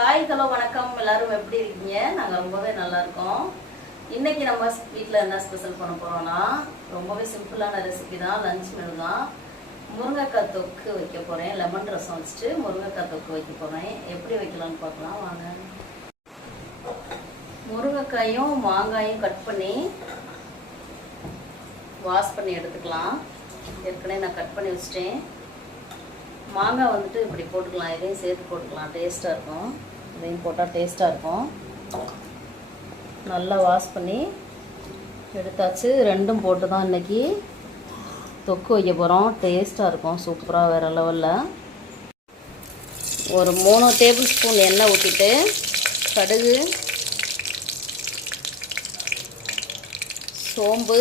Hi hello வணக்கம். எல்லாரும் எப்படி இருக்கீங்க? நாங்கள் ரொம்பவே நல்லா இருக்கோம். இன்னைக்கு நம்ம வீட்டில் என்ன ஸ்பெஷல் பண்ண போகிறோம்னா ரொம்பவே சிம்பிளான ரெசிபி தான். லஞ்ச் மெனு தான். முருங்கைக்காய் தொக்கு வைக்க போகிறேன். லெமன் ரசம் வச்சுட்டு முருங்கைக்காய் தொக்கு வைக்க போகிறேன். எப்படி வைக்கலாம்னு பார்க்கலாம் வாங்க. முருங்கைக்காயும் மாங்காயும் கட் பண்ணி வாஷ் பண்ணி எடுத்துக்கலாம். ஏற்கனவே நான் கட் பண்ணி வச்சிட்டேன். மாங்காய் வந்துட்டு இப்படி போட்டுக்கலாம், இதையும் சேர்த்து போட்டுக்கலாம், டேஸ்ட்டாக இருக்கும். இதையும் போட்டால் டேஸ்ட்டாக இருக்கும். நல்லா வாஷ் பண்ணி எடுத்தாச்சு. ரெண்டும் போட்டு தான் இன்றைக்கி தொக்கு வைக்க போகிறோம். டேஸ்ட்டாக இருக்கும், சூப்பராக வேறு லெவலில். ஒரு 3 டேபிள் ஸ்பூன் எண்ணெய் ஊற்றிட்டு கடுகு, சோம்பு,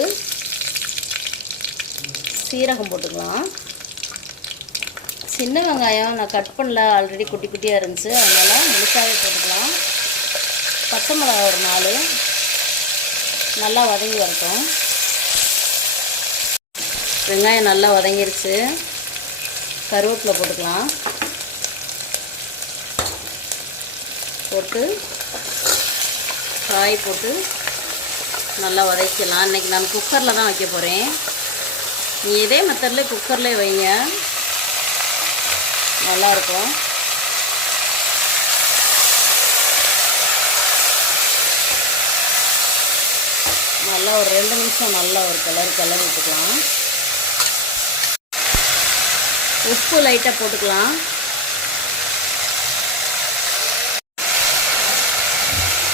சீரகம் போட்டுக்கலாம். சின்ன வெங்காயம் நான் கட் பண்ணல, ஆல்ரெடி குட்டி குட்டியாக இருந்துச்சு, அதனால் முழுசாகவே போட்டுக்கலாம். பச்சை மிளகா ஒரு 4 நல்லா வதங்கி வரட்டும். வெங்காயம் நல்லா வதங்கிருச்சு. கருவேப்பிலை போட்டுக்கலாம். போட்டு காய் போட்டு நல்லா வதக்கலாம். இன்றைக்கி நான் குக்கரில் தான் வைக்க போகிறேன். நீ இதே மெத்தடில் குக்கர்லேயே வைங்க, நல்லாயிருக்கும். நல்லா ஒரு 2 நிமிஷம் நல்லா ஒரு கலர் விட்டுக்கலாம். உப்பு லைட்டாக போட்டுக்கலாம்.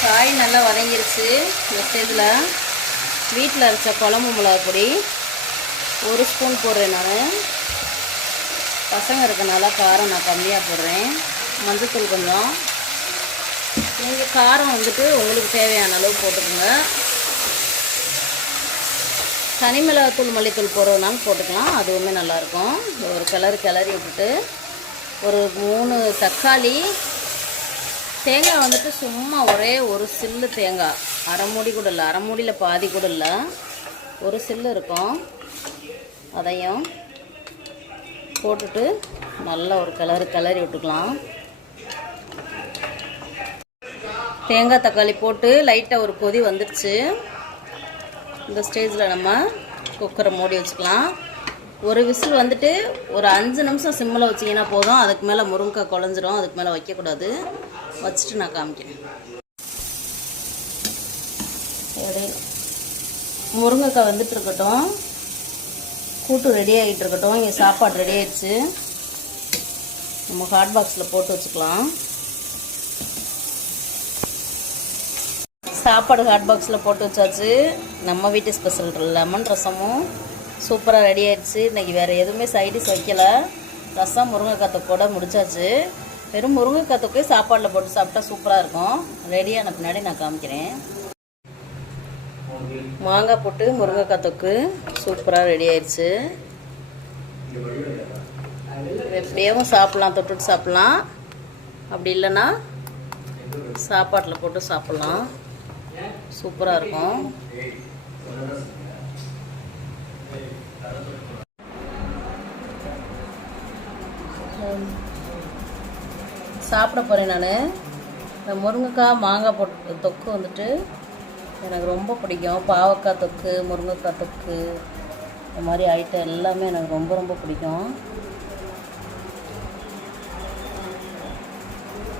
காய் நல்லா வதங்கிருச்சு. இந்த ஸ்டேஜில் வீட்டில் அரைச்ச குழம்பு மிளகா பொடி 1 ஸ்பூன் போடுறேன். நான் பசங்க இருக்கனால காரம் நான் கம்மியாக போடுறேன். மஞ்சத்தூள் கொஞ்சம். நீங்கள் காரம் வந்துட்டு உங்களுக்கு தேவையான அளவு போட்டுக்கோங்க. தனி மிளகாத்தூள் மல்லித்தூள் போடுறதுனாலும் போட்டுக்கலாம், அதுவுமே நல்லாயிருக்கும். ஒரு கிளறி விட்டுட்டு ஒரு 3 தக்காளி, தேங்காய் வந்துட்டு சும்மா ஒரே ஒரு சில்லு தேங்காய், அரை மூடி கூட இல்லை, அரை மூடியில் பாதி கூட இல்லை, ஒரு சில்லு இருக்கும். அதையும் போட்டுட்டு நல்லா ஒரு கிளறி விட்டுக்கலாம். தேங்காய் தக்காளி போட்டு லைட்டாக ஒரு கொதி வந்துடுச்சு. இந்த ஸ்டேஜில் நம்ம குக்கரை மூடி வச்சுக்கலாம். ஒரு விசில் வந்துட்டு ஒரு 5 நிமிஷம் சிம்மில் வச்சிங்கன்னா போதும். அதுக்கு மேலே முருங்கைக்காய் குழஞ்சிரும், அதுக்கு மேலே வைக்கக்கூடாது. வச்சுட்டு நான் காமிக்கிறேன். முருங்கைக்காய் வந்துட்டு இருக்கட்டும், கூட்டு ரெடி ஆகிட்டு இருக்கட்டும். இங்கே சாப்பாடு ரெடி ஆகிடுச்சு. நம்ம ஹாட் பாக்ஸில் போட்டு வச்சுக்கலாம். சாப்பாடு ஹாட் பாக்ஸில் போட்டு வச்சாச்சு. நம்ம வீட்டு ஸ்பெஷல் லெமன் ரசமும் சூப்பராக ரெடி ஆகிடுச்சு. இன்றைக்கி வேறு எதுவுமே சைடிஷ் வைக்கலை. ரசம் முருங்கைக்காய் தொக்கோட முடிச்சாச்சு. வெறும் முருங்கைக்காய் தொக்கை சாப்பாடில் போட்டு சாப்பிட்டா சூப்பராக இருக்கும். ரெடியான பின்னாடி நான் காமிக்கிறேன். மாங்காய் போட்டு முருங்கைக்காய் தொக்கு சூப்பராக ரெடி ஆயிடுச்சு. எப்படியும் சாப்பிட்லாம், தொட்டுட்டு சாப்பிட்லாம். அப்படி இல்லைன்னா சாப்பாட்டில் போட்டு சாப்பிட்லாம், சூப்பராக இருக்கும். சாப்பிட போகிறேன் நான். இந்த முருங்கைக்காய் மாங்காய் போட்டு தொக்கு வந்துட்டு எனக்கு ரொம்ப பிடிக்கும். பாவக்காய் தொக்கு, முருங்கைக்காய் தொக்கு, இந்த மாதிரி ஐட்டம் எல்லாமே எனக்கு ரொம்ப ரொம்ப பிடிக்கும்.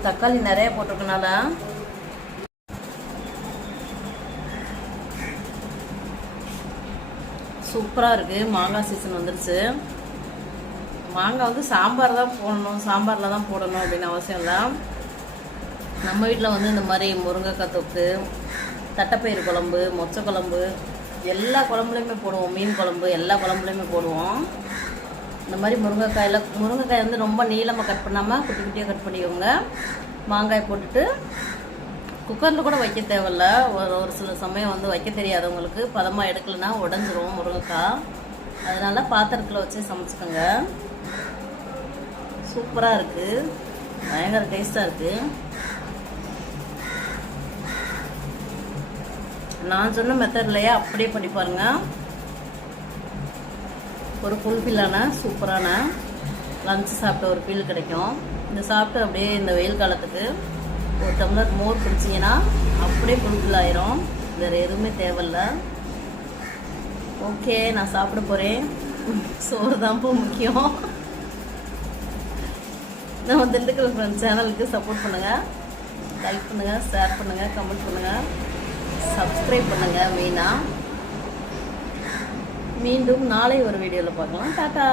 தக்காளி நிறைய போட்டிருக்கனால சூப்பராக இருக்குது. மாங்காய் சீசன் வந்துருச்சு. மாங்காய் வந்து சாம்பார் தான் போடணும், சாம்பாரில் தான் போடணும் அப்படின்னு அவசியம் இல்லை. நம்ம வீட்டில் வந்து இந்த மாதிரி முருங்கைக்காய் தொக்கு, தட்டைப்பயிறு குழம்பு, மொச்சை குழம்பு, எல்லா குழம்புலையுமே போடுவோம். மீன் குழம்பு, எல்லா குழம்புலையுமே போடுவோம். இந்த மாதிரி முருங்கைக்காய் வந்து ரொம்ப நீளமாக கட் பண்ணாமல் குட்டி குட்டியாக கட் பண்ணிக்கோங்க. மாங்காய் போட்டுட்டு குக்கரில் கூட வைக்க தேவையில்ல. ஒரு சில சமயம் வந்து வைக்க தெரியாதவங்களுக்கு பதமாக எடுக்கலைன்னா உடஞ்சிரும் முருங்கைக்காய். அதனால் பாத்திரத்தில் வச்சு சமைச்சிக்கோங்க. சூப்பராக இருக்குது, பயங்கர டேஸ்ட்டாக இருக்குது. நான் சொன்ன மெத்தட்லையே அப்படியே பண்ணி பாருங்கள். ஒரு ஃபுல்ஃபில்லான சூப்பரான லஞ்ச் சாப்பிட்ட ஒரு ஃபீல் கிடைக்கும். இந்த சாப்பிட்டு அப்படியே இந்த வெயில் காலத்துக்கு ஒரு டம்ளர் மோர் குடிச்சிங்கன்னா அப்படியே ஃபுல்ஃபில் ஆயிரும். வேறு எதுவுமே தேவையில்ல. ஓகே, நான் சாப்பிட போகிறேன். சோறு தான் முக்கியம். நம்ம திண்டுக்கல் ஃப்ரெண்ட்ஸ் சேனலுக்கு சப்போர்ட் பண்ணுங்கள், லைக் பண்ணுங்கள், ஷேர் பண்ணுங்கள், கமெண்ட் பண்ணுங்கள், சப்ஸ்கிரைப் பண்ணுங்கள். மெயினாக மீண்டும் நாளை ஒரு வீடியோவில் பார்க்கலாம். டாடா.